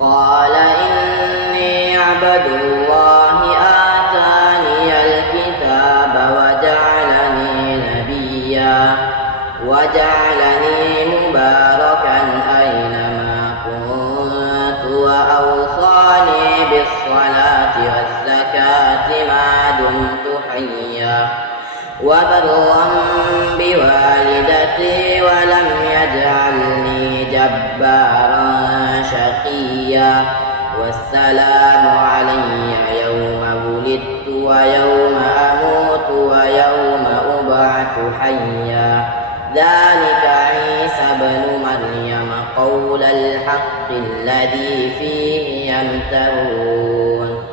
قال إني عبد الله آتاني الكتاب وجعلني مباركا أينما كنت وأوصاني بالصلاة والزكاة ما دمت حيا وبرا بوالدتي ولم يجعلني جبارا شقيا والسلام علي يوم ولدت ويوم أموت ويوم أبعث حيا ذلك عيسى ابن مريم قول الحق الذي فيه يمترون